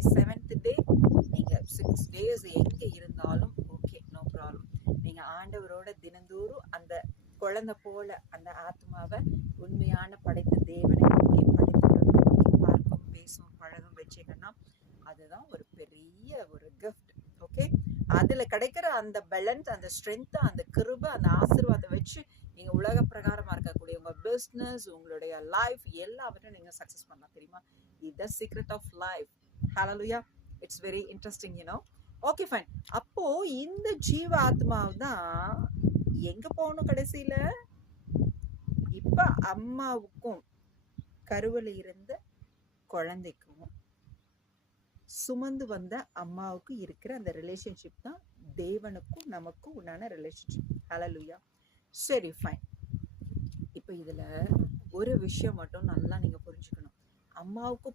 Every 7th டே நீங்க 6 days எங்க இருந்தாலும் ஓகே, நோ ப்ராப்ளம். நீங்க ஆண்டவரோட தினந்தோறும் அந்த குழந்தை போல அந்த ஆத்மாவை உண்மையான படைத்த தேவனை நோக்கி படைத்தவரை நோக்கி பார்க்கும், பேசும், பழகும் வச்சீங்கன்னா அதுதான் ஒரு பெரிய ஒரு கிஃப்ட். ஓகே, அதுல கிடைக்கிற அந்த பேலன்ஸ், அந்த ஸ்ட்ரென்த், அந்த கிருபை, அந்த ஆசீர்வாதத்தை வச்சு நீங்க உலக பிரகாரமா இருக்கக்கூடிய உங்க பிசினஸ், உங்களுடைய லைஃப் எல்லாவற்றையும் நீங்க சக்சஸ் பண்ணலாம். தெரியுமா? இதுதான் secret of life. Hallelujah. It's very interesting, you know. Okay fine. அப்போ இந்த ஜீவ ஆத்மாவு தான் எங்க போகணும் கடைசியில? இப்ப அம்மாவுக்கும் கருவில இருந்த குழந்தைக்கும் சுமந்து வந்த அம்மாவுக்கு இருக்கிற அந்த ரிலேஷன்ஷிப் தான் தேவனுக்கும் நமக்கும் உண்டான ரிலேஷன்ஷிப். ஹalleluya. சரி ஃபைன். இப்போ இதுல ஒரு விஷயம் மட்டும் நல்லா நீங்க புரிஞ்சுக்கணும். அம்மாவுக்கு